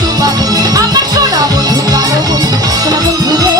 তোমারে আমার সোনা বন্ধু কালো বন্ধু সোনা বন্ধু